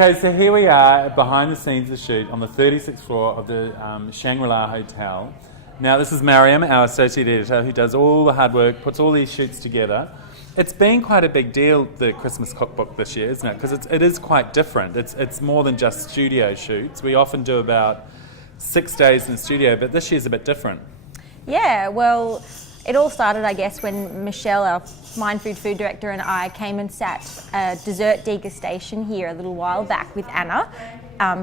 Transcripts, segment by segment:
Okay, so here we are behind the scenes of the shoot on the 36th floor of the Shangri-La Hotel. Now this is Mariam, our associate editor, who does all the hard work, puts all these shoots together. It's been quite a big deal, the Christmas cookbook this year, isn't it? Because it is quite different. It's more than just studio shoots. We often do about 6 days in the studio, but this year's a bit different. Yeah, well, it all started, I guess, when Michelle, our Mind food director, and I came and sat a dessert degustation here a little while back with Anna,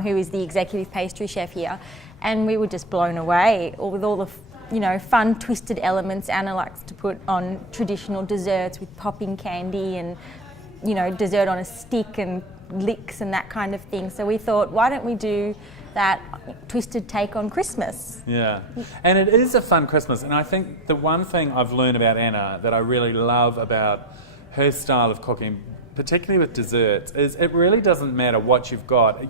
who is the executive pastry chef here, and we were just blown away with all the fun twisted elements. Anna likes to put on traditional desserts with popping candy and dessert on a stick and licks and that kind of thing. So we thought, why don't we do that twisted take on Christmas? Yeah, and it is a fun Christmas, and I think the one thing I've learned about Anna that I really love about her style of cooking, particularly with desserts, is it really doesn't matter what you've got.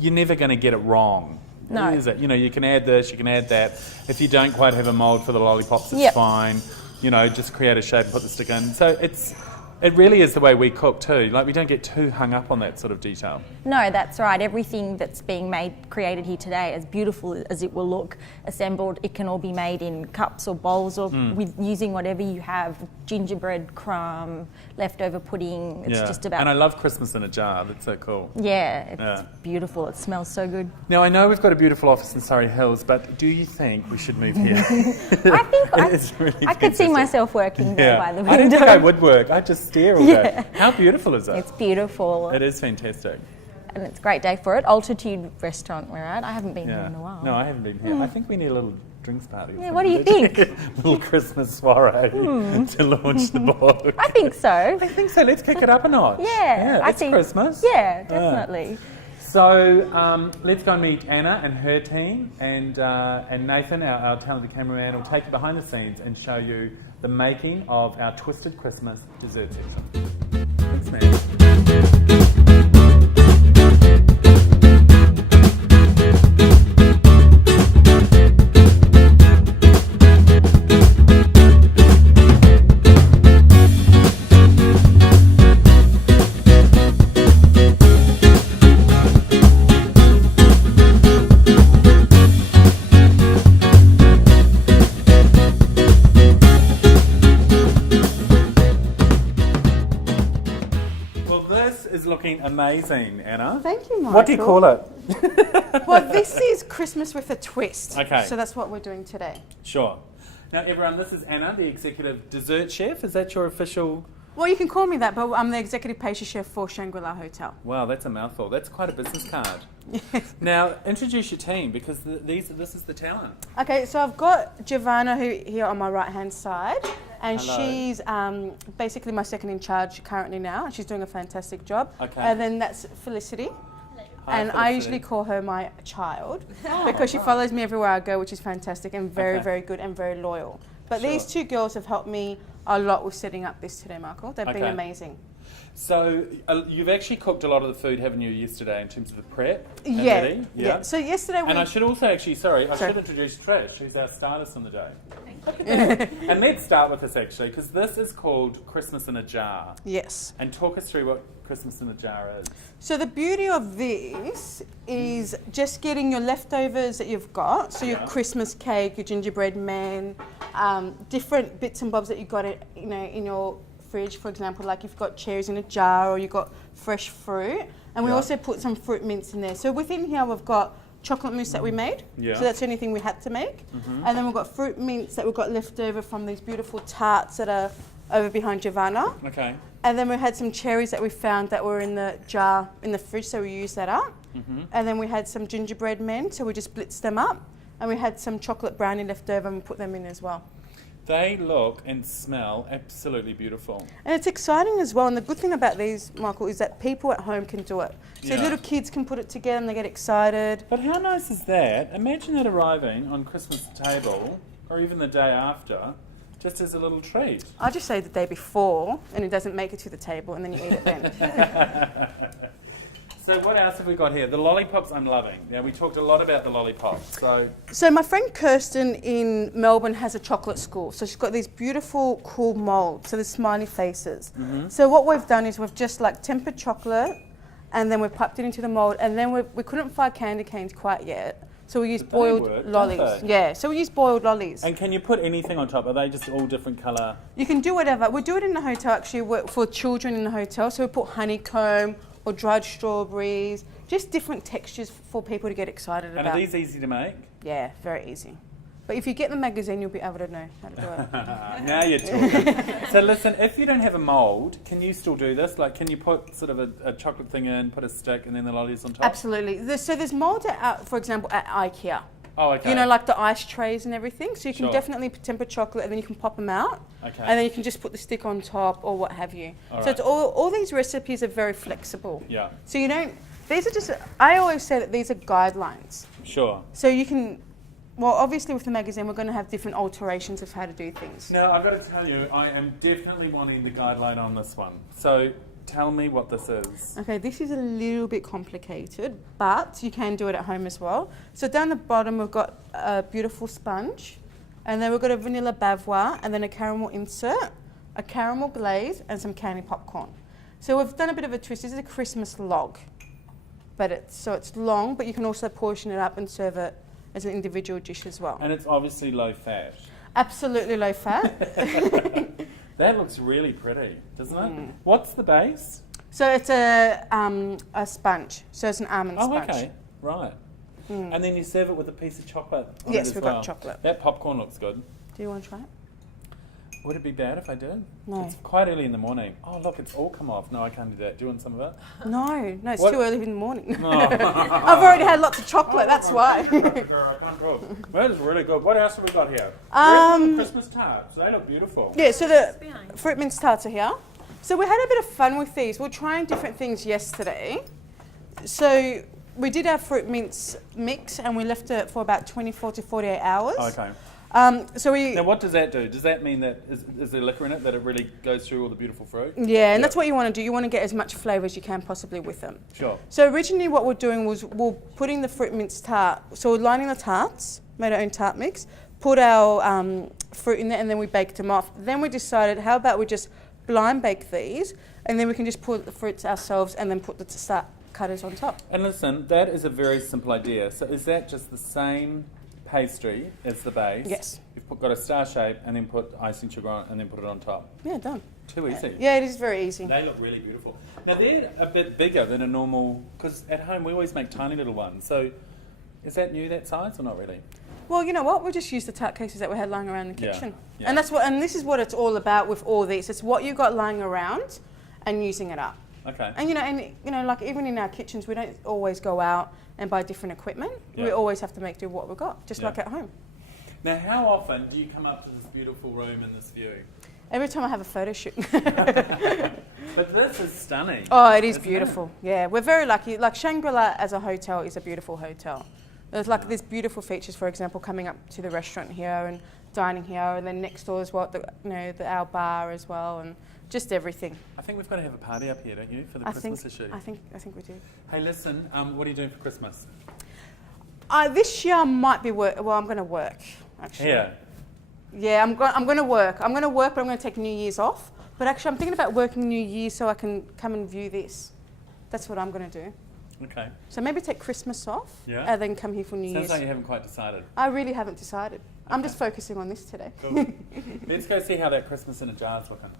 You're never going to get it wrong. No. Is it? You can add this, you can add that. If you don't quite have a mould for the lollipops, it's fine. Just create a shape and put the stick in. So it really is the way we cook too. Like, we don't get too hung up on that sort of detail. No, that's right. Everything that's being created here today, as beautiful as it will look, assembled, it can all be made in cups or bowls or with using whatever you have. Gingerbread, crumb, leftover pudding. It's just about... And I love Christmas in a jar. That's so cool. Yeah, it's beautiful. It smells so good. Now, I know we've got a beautiful office in Surrey Hills, but do you think we should move here? I think I could see myself working there by the window. I don't think I would work. I'd just stare all day. How beautiful is it? It's beautiful. It is fantastic. And it's a great day for it. Altitude restaurant we're at. I haven't been here in a while. No, I haven't been here. I think we need a little drinks party. Yeah, what do you think? A little Christmas soiree to launch the book. I think so. I think so. Let's kick it up a notch. Yeah. It's Christmas. Yeah, definitely. So let's go and meet Anna and her team, and Nathan, our talented cameraman, will take you behind the scenes and show you the making of our Twisted Christmas dessert section. Thanks, man. Looking amazing, Anna. Thank you, Michael. What do you call it? Well, this is Christmas with a twist. Okay. So that's what we're doing today. Sure. Now, everyone, this is Anna, the executive dessert chef. Is that your official... Well, you can call me that, but I'm the executive pastry chef for Shangri-La Hotel. Wow, that's a mouthful. That's quite a business card. Yes. Now, introduce your team, because this is the talent. Okay, so I've got Giovanna here on my right-hand side, and Hello. she's basically my second in charge currently now, and she's doing a fantastic job. Okay. And then that's Felicity. Hi, and Felicity. I usually call her my child because she follows me everywhere I go, which is fantastic and very, very good and very loyal. But these two girls have helped me a lot with setting up this today, Michael. They've been amazing. So you've actually cooked a lot of the food, haven't you, yesterday in terms of the prep? Yeah. Yeah. So yesterday we... And I should also actually, I should introduce Trish, who's our stylist on the day. And let's start with this actually, because this is called Christmas in a Jar. Yes. And talk us through what Christmas in a Jar is. So the beauty of this is just getting your leftovers that you've got, so your Christmas cake, your gingerbread man, different bits and bobs that you've got in your fridge, for example, like you've got cherries in a jar or you've got fresh fruit. And we also put some fruit mince in there. So within here we've got chocolate mousse that we made. Yeah. So that's the only thing we had to make. And then we've got fruit mince that we've got left over from these beautiful tarts that are over behind Giovanna. Okay. And then we had some cherries that we found that were in the jar in the fridge, so we used that up. And then we had some gingerbread men, so we just blitzed them up. And we had some chocolate brownie left over and we put them in as well. They look and smell absolutely beautiful. And it's exciting as well. And the good thing about these, Michael, is that people at home can do it. So little kids can put it together and they get excited. But how nice is that? Imagine it arriving on Christmas table, or even the day after, just as a little treat. I just say the day before, and it doesn't make it to the table, and then you eat it then. So what else have we got here? The lollipops I'm loving. Now, we talked a lot about the lollipops. So my friend Kirsten in Melbourne has a chocolate school. So she's got these beautiful, cool moulds, so the smiley faces. So what we've done is we've just like tempered chocolate, and then we popped it into the mould, and then we couldn't find candy canes quite yet. So we used But they boiled work, don't lollies. they? Yeah, so we used boiled lollies. And can you put anything on top? Are they just all different colour? You can do whatever. We do it in the hotel actually for children in the hotel. So we put honeycomb or dried strawberries, just different textures for people to get excited And about. are these easy to make? Yeah, very easy. But if you get the magazine, you'll be able to know how to do it. Now you're talking. So listen, if you don't have a mould, can you still do this? Like, can you put sort of a chocolate thing in, put a stick, and then the lollies on top? Absolutely. So there's mould, for example, at IKEA. Oh, okay. You know, like the ice trays and everything. So you can Sure. definitely temper chocolate, and then you can pop them out. Okay. And then you can just put the stick on top or what have you. All So right. it's all these recipes are very flexible. Yeah, So you don't. These are just. I always say that these are guidelines. sure. So you can. Well, obviously with the magazine, we're going to have different alterations of how to do things. Now, I've got to tell you, I am definitely wanting the guideline on this one. So tell me what this is. Okay, this is a little bit complicated, but you can do it at home as well. So down the bottom, we've got a beautiful sponge, and then we've got a vanilla bavois, and then a caramel insert, a caramel glaze, and some candy popcorn. So we've done a bit of a twist. This is a Christmas log, but it's long, but you can also portion it up and serve it as an individual dish as well. And it's obviously low fat. Absolutely low fat. That looks really pretty, doesn't it? Mm. What's the base? So it's a sponge. So it's an almond Oh, sponge. okay. Right. Mm. And then you serve it with a piece of chocolate on Yes, it as we've well. got chocolate. That popcorn looks good. Do you want to try it? Would it be bad if I did? No. It's quite early in the morning. Oh, look, it's all come off. No, I can't do that. Do you want some of it? No, it's What? too early in the morning. No. I've already had lots of chocolate, that's why. I can't talk. That is really good. What else have we got here? Christmas tarts. They look beautiful. Yeah, so the fruit mince tarts are here. So we had a bit of fun with these. We were trying different things yesterday. So we did our fruit mince mix and we left it for about 24 to 48 hours. Oh, okay. So we... Now, what does that do? Does that mean that is there liquor in it, that it really goes through all the beautiful fruit? Yeah, and that's what you want to do. You want to get as much flavour as you can possibly with them. Sure. So originally what we're doing was we're putting the fruit mince tart, so we're lining the tarts, made our own tart mix, put our fruit in there and then we baked them off. Then we decided how about we just blind bake these and then we can just put the fruits ourselves and then put the start cutters on top. And listen, that is a very simple idea. So is that just the same pastry as the base? Yes. You've got a star shape and then put icing sugar on it and then put it on top. Yeah, done. Too easy. Yeah, it is very easy. They look really beautiful. Now they're a bit bigger than a normal, because at home we always make tiny little ones. So is that new, that size, or not really? Well, you know what? We'll just use the tart cases that we had lying around in the Yeah, kitchen. yeah. And this is what it's all about with all these. It's what you got lying around and using it up. Okay. And like even in our kitchens, we don't always go out and buy different equipment. Yeah. We always have to make do with what we've got, just Yeah. like at home. Now, how often do you come up to this beautiful room and this view? Every time I have a photo shoot. But this is stunning. Oh, it is isn't beautiful. Yeah, we're very lucky. Like Shangri-La as a hotel is a beautiful hotel. There's beautiful features, for example, coming up to the restaurant here and dining here, and then next door as well, our bar as well, and just everything. I think we've got to have a party up here, don't you, for the Christmas issue? I think we do. Hey, listen, what are you doing for Christmas? This year I might be I'm going to work actually. Here. Yeah, I'm going to work. I'm going to work, but I'm going to take New Year's off. But actually, I'm thinking about working New Year so I can come and view this. That's what I'm going to do. Okay. So maybe take Christmas off, Yeah. and then come here for New Sounds Year's. like you haven't quite decided. I really haven't decided. I'm Okay. just focusing on this today. Cool. Let's go see how that Christmas in a jar is looking.